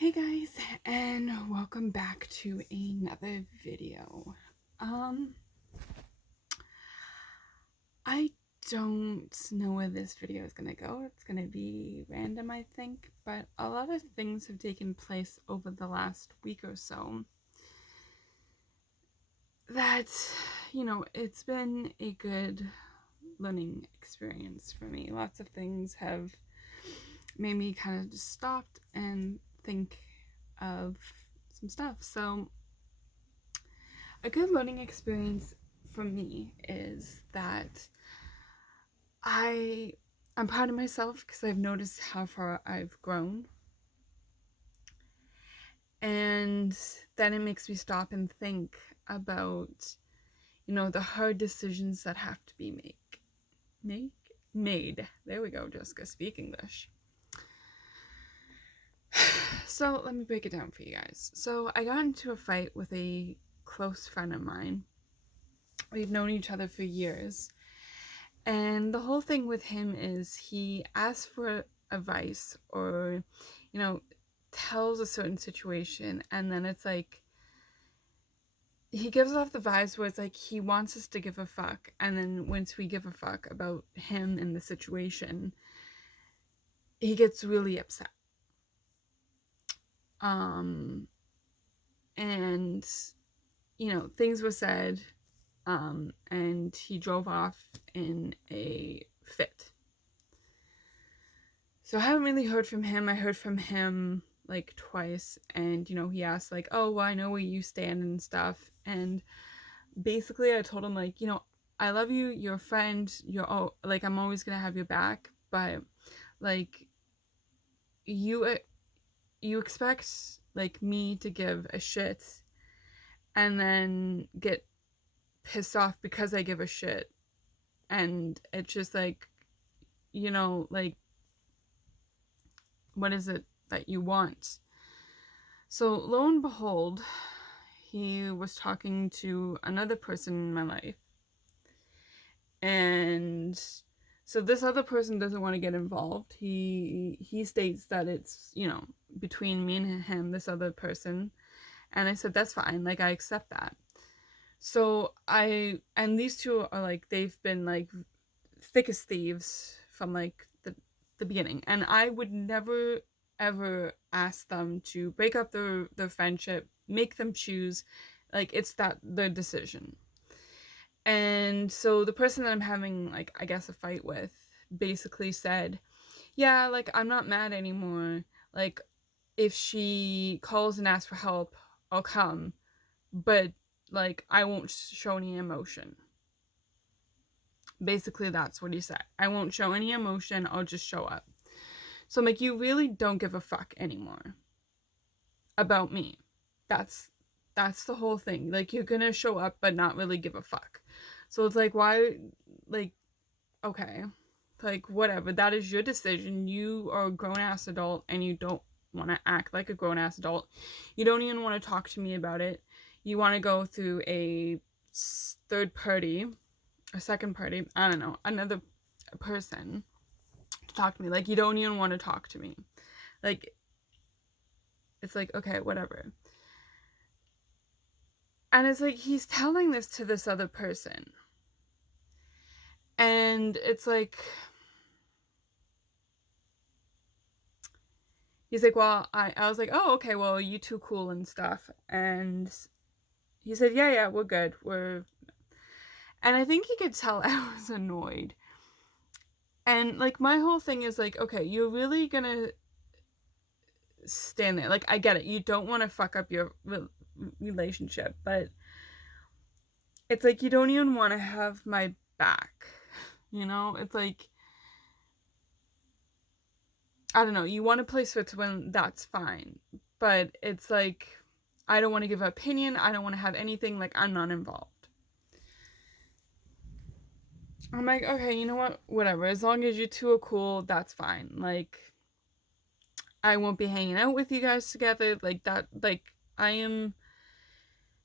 Hey guys, and welcome back to another video. I don't know where this video is gonna go. It's gonna be random, I think, but a lot of things have taken place over the last week or so that, it's been a good learning experience for me. Lots of things have made me kind of just stop and think of some stuff. So a good learning experience for me is that I'm proud of myself because I've noticed how far I've grown, and then it makes me stop and think about the hard decisions that have to be made. There we go, Jessica, speak English. So let me break it down for you guys. So I got into a fight with a close friend of mine. We've known each other for years. And the whole thing with him is he asks for advice or, tells a certain situation, and then it's like he gives off the vibes where it's like he wants us to give a fuck, and then once we give a fuck about him and the situation, he gets really upset. And things were said, and he drove off in a fit. So I haven't really heard from him. I heard from him like twice, and he asked like, oh, well, I know where you stand and stuff, and basically I told him like, I love you, you're a friend, like, I'm always gonna have your back, but like you expect like me to give a shit and then get pissed off because I give a shit, and it's just like, like, what is it that you want? So lo and behold, he was talking to another person in my life, and so this other person doesn't want to get involved. He states that it's between me and him, this other person, and I said that's fine, like, I accept that. So and these two are like, they've been like thick as thieves from like the beginning, and I would never ever ask them to break up their friendship, make them choose, like, it's that their decision. And so the person that I'm having, like, I guess a fight with basically said, yeah, like, I'm not mad anymore, like, if she calls and asks for help, I'll come, but like, I won't show any emotion. Basically, that's what he said. I won't show any emotion, I'll just show up. So I'm like, you really don't give a fuck anymore about me. That's the whole thing. Like, you're gonna show up but not really give a fuck. So it's like, why? Like, okay, like, whatever, that is your decision. You are a grown-ass adult and you don't want to act like a grown-ass adult. You don't even want to talk to me about it. You want to go through a third party, a second party, I don't know, another person to talk to me. Like, you don't even want to talk to me. Like, it's like, okay, whatever. And it's like, he's telling this to this other person, and it's like, he's like, well, I was like, oh, okay, well, you too cool and stuff. And he said, yeah, we're good. And I think he could tell I was annoyed. And like, my whole thing is like, okay, you're really gonna stand there. Like, I get it. You don't want to fuck up your relationship, but it's like, you don't even want to have my back. It's like, I don't know, you want to play Switzerland, that's fine. But it's like, I don't want to give an opinion, I don't want to have anything, like, I'm not involved. I'm like, okay, you know what? Whatever. As long as you two are cool, that's fine. Like, I won't be hanging out with you guys together. Like, that, like, I am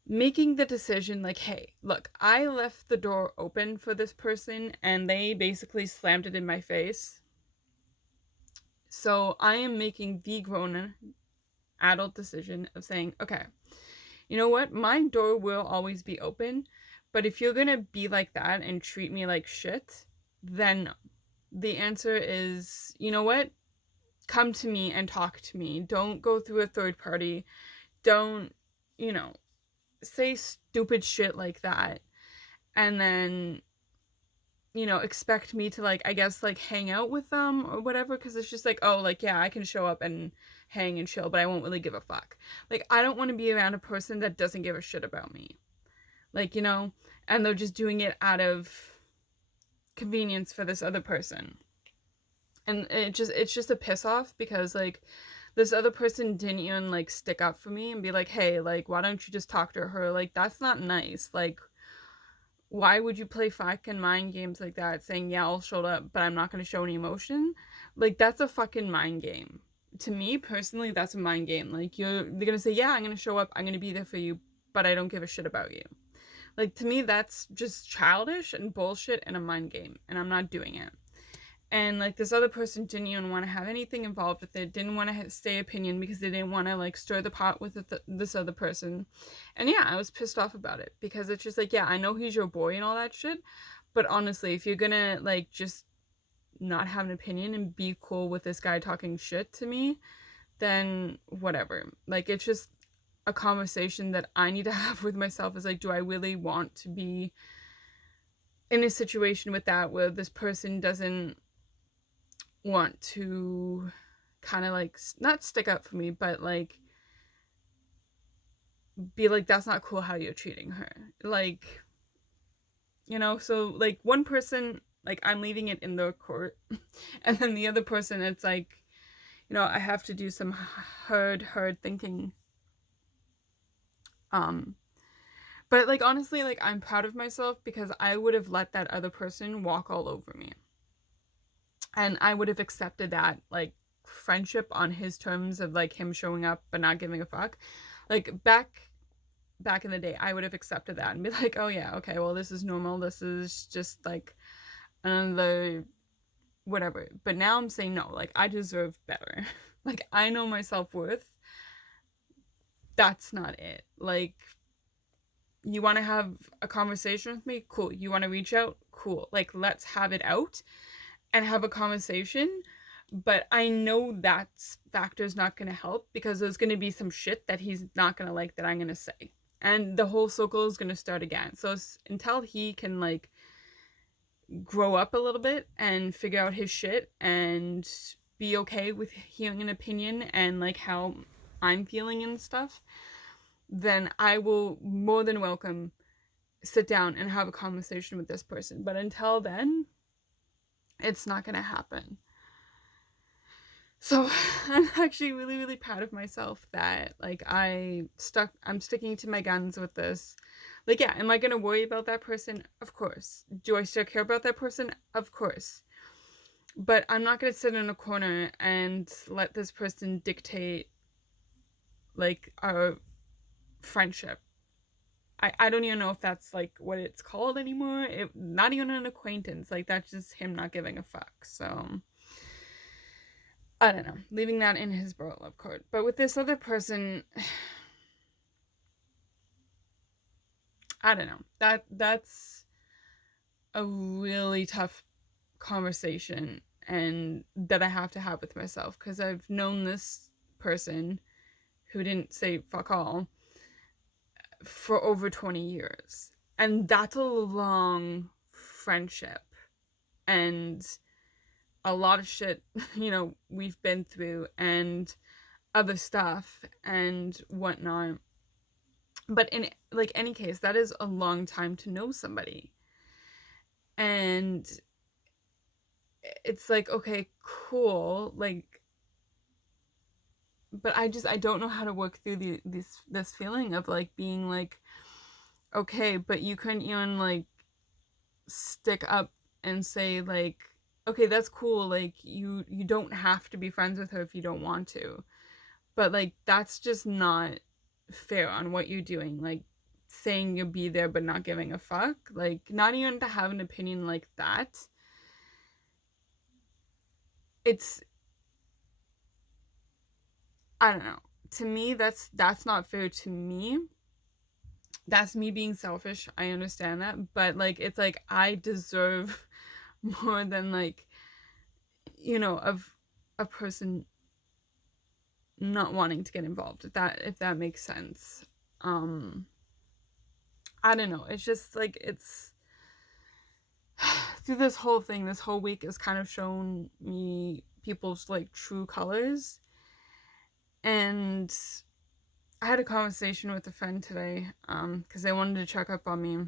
making the decision, like, hey, look, I left the door open for this person and they basically slammed it in my face. So I am making the grown adult decision of saying, okay, you know what? My door will always be open, but if you're gonna be like that and treat me like shit, then the answer is, you know what? Come to me and talk to me. Don't go through a third party. Don't, you know, say stupid shit like that. And then, you know, expect me to, like, I guess, like, hang out with them or whatever, because it's just like, oh, like, yeah, I can show up and hang and chill, but I won't really give a fuck. Like, I don't want to be around a person that doesn't give a shit about me. Like, you know, and they're just doing it out of convenience for this other person. And it's just a piss off, because, like, this other person didn't even, like, stick up for me and be like, hey, like, why don't you just talk to her? Like, that's not nice. Like, why would you play fucking mind games like that, saying, yeah, I'll show up, but I'm not going to show any emotion? Like, that's a fucking mind game. To me, personally, that's a mind game. Like, they're going to say, yeah, I'm going to show up, I'm going to be there for you, but I don't give a shit about you. Like, to me, that's just childish and bullshit and a mind game, and I'm not doing it. And, like, this other person didn't even want to have anything involved with it, didn't want to stay opinion because they didn't want to, like, stir the pot with this other person. And yeah, I was pissed off about it, because it's just like, yeah, I know he's your boy and all that shit, but honestly, if you're gonna, like, just not have an opinion and be cool with this guy talking shit to me, then whatever. Like, it's just a conversation that I need to have with myself, is like, do I really want to be in a situation with that, where this person doesn't want to kind of, like, not stick up for me, but, like, be like, that's not cool how you're treating her. Like, you know, so, like, one person, like, I'm leaving it in their court, and then the other person, it's like, you know, I have to do some hard thinking. But, like, honestly, like, I'm proud of myself, because I would have let that other person walk all over me. And I would have accepted that, like, friendship on his terms of, like, him showing up but not giving a fuck. Like, back in the day, I would have accepted that and be like, oh yeah, okay, well, this is normal. This is just, like, another whatever. But now I'm saying, no, like, I deserve better. Like, I know my self-worth. That's not it. Like, you want to have a conversation with me? Cool. You want to reach out? Cool. Like, let's have it out and have a conversation. But I know that factor's not going to help, because there's going to be some shit that he's not going to like that I'm going to say. And the whole circle is going to start again. So until he can, like, grow up a little bit and figure out his shit and be okay with hearing an opinion and, like, how I'm feeling and stuff, then I will more than welcome sit down and have a conversation with this person. But until then, it's not going to happen. So I'm actually really, really proud of myself that, like, I'm sticking to my guns with this. Like, yeah, am I going to worry about that person? Of course. Do I still care about that person? Of course. But I'm not going to sit in a corner and let this person dictate, like, our friendship. I don't even know if that's, like, what it's called anymore. Not even an acquaintance. Like, that's just him not giving a fuck. So I don't know, leaving that in his bro love court. But with this other person, I don't know. That's a really tough conversation, and that I have to have with myself, because I've known this person who didn't say fuck all for over 20 years. And that's a long friendship. And a lot of shit, you know, we've been through, and other stuff and whatnot. But in, like, any case, that is a long time to know somebody. And it's like, okay, cool, like, but I don't know how to work through this feeling of, like, being like, okay, but you couldn't even, like, stick up and say, like, okay, that's cool, like, you don't have to be friends with her if you don't want to. But, like, that's just not fair on what you're doing. Like, saying you'll be there but not giving a fuck. Like, not even to have an opinion like that. It's, I don't know. to me, that's not fair to me. That's me being selfish. I understand that. But, like, it's like I deserve more than, like, of a person not wanting to get involved, if that makes sense. I don't know. It's just like it's through this whole thing, this whole week has kind of shown me people's like true colors. And I had a conversation with a friend today, because they wanted to check up on me.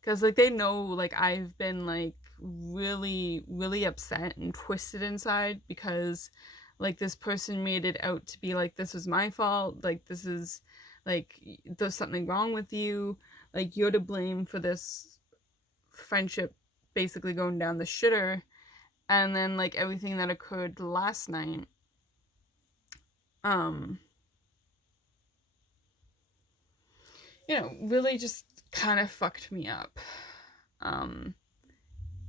Because, like, they know, like, I've been, like, really, really upset and twisted inside because, like, this person made it out to be, like, this was my fault. Like, this is, like, there's something wrong with you. Like, you're to blame for this friendship basically going down the shitter. And then, like, everything that occurred last night, really just kind of fucked me up.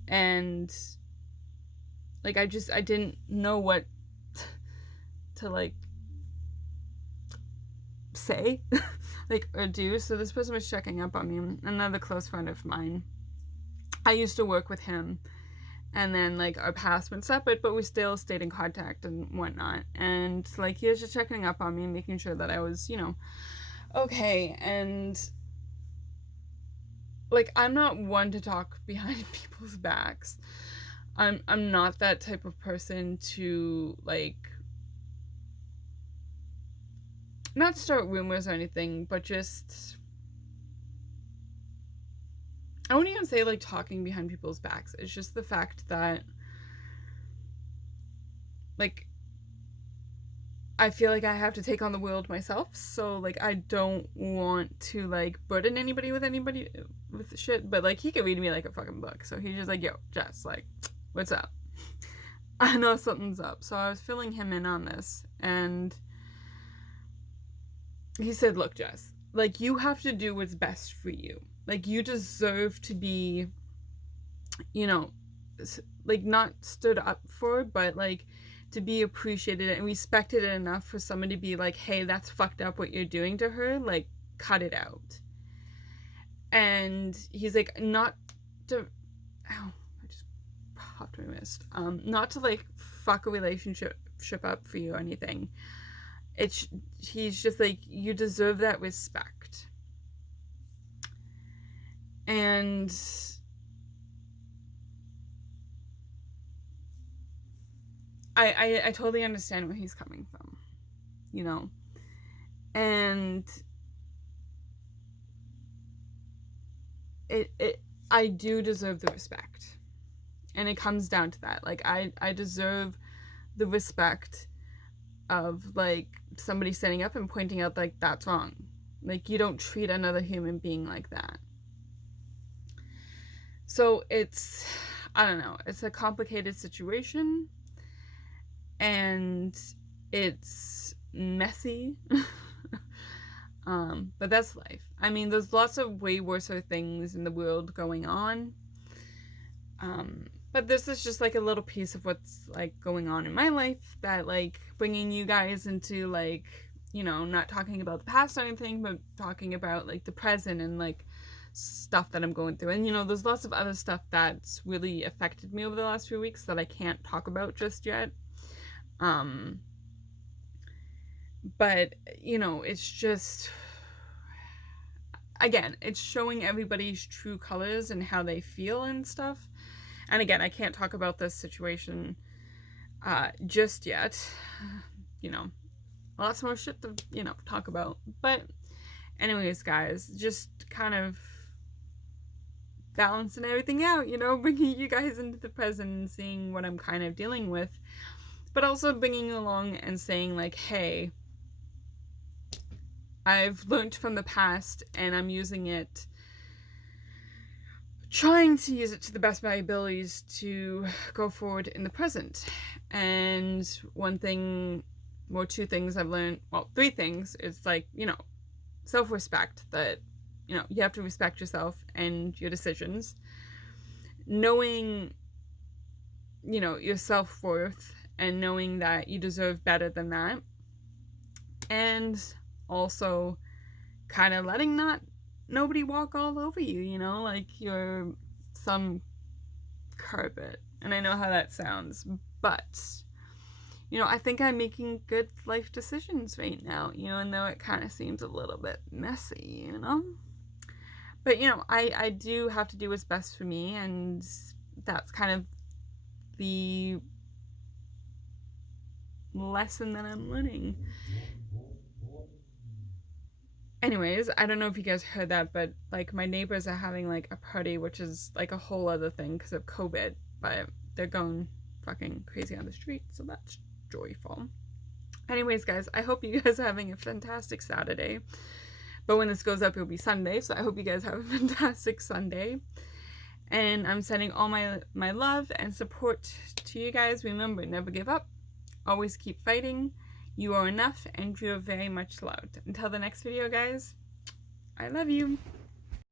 And like I didn't know what to like say like or do. So this person was checking up on me, another close friend of mine. I used to work with him, and then like our paths went separate, but we still stayed in contact and whatnot. And like he was just checking up on me and making sure that I was okay. And like I'm not one to talk behind people's backs. I'm not that type of person to like not start rumors or anything, but just I wouldn't even say like talking behind people's backs. It's just the fact that like I feel like I have to take on the world myself, so like I don't want to like burden anybody with shit. But like he could read me like a fucking book, so he's just like, yo, Jess, like, what's up? I know something's up. So I was filling him in on this, and he said, look, Jess, like you have to do what's best for you. Like you deserve to be, like not stood up for, but like to be appreciated and respected enough for someone to be like, hey, that's fucked up what you're doing to her, like cut it out. And he's like, not to I just popped my wrist, not to like fuck a relationship up for you or anything. He's just like, you deserve that respect. And I totally understand where he's coming from, and I do deserve the respect, and it comes down to that. Like I deserve the respect of like somebody standing up and pointing out like that's wrong. Like you don't treat another human being like that. So it's, I don't know, it's a complicated situation, and it's messy. But that's life. I mean, there's lots of way worse things in the world going on. But this is just like a little piece of what's like going on in my life, that like bringing you guys into like, not talking about the past or anything, but talking about like the present and like stuff that I'm going through. And there's lots of other stuff that's really affected me over the last few weeks that I can't talk about just yet. But it's just, again, it's showing everybody's true colors and how they feel and stuff. And again, I can't talk about this situation just yet. Lots more shit to talk about. But anyways, guys, just kind of balancing everything out, bringing you guys into the present and seeing what I'm kind of dealing with, but also bringing you along and saying like, hey, I've learned from the past and I'm trying to use it to the best of my abilities to go forward in the present. And two things I've learned, well, three things, is like, self-respect, that you have to respect yourself and your decisions, knowing your self-worth and knowing that you deserve better than that. And also kind of letting nobody walk all over you, you know, like you're some carpet. And I know how that sounds, but you know, I think I'm making good life decisions right now, you know, and though it kind of seems a little bit messy, you know. But you know, I do have to do what's best for me, and that's kind of the lesson that I'm learning. Anyways, I don't know if you guys heard that, but like my neighbors are having like a party, which is like a whole other thing because of COVID, but they're going fucking crazy on the street, so that's joyful. Anyways, guys, I hope you guys are having a fantastic Saturday. But when this goes up, it'll be Sunday, so I hope you guys have a fantastic Sunday. And I'm sending all my love and support to you guys. Remember, never give up. Always keep fighting. You are enough, and you are very much loved. Until the next video, guys, I love you.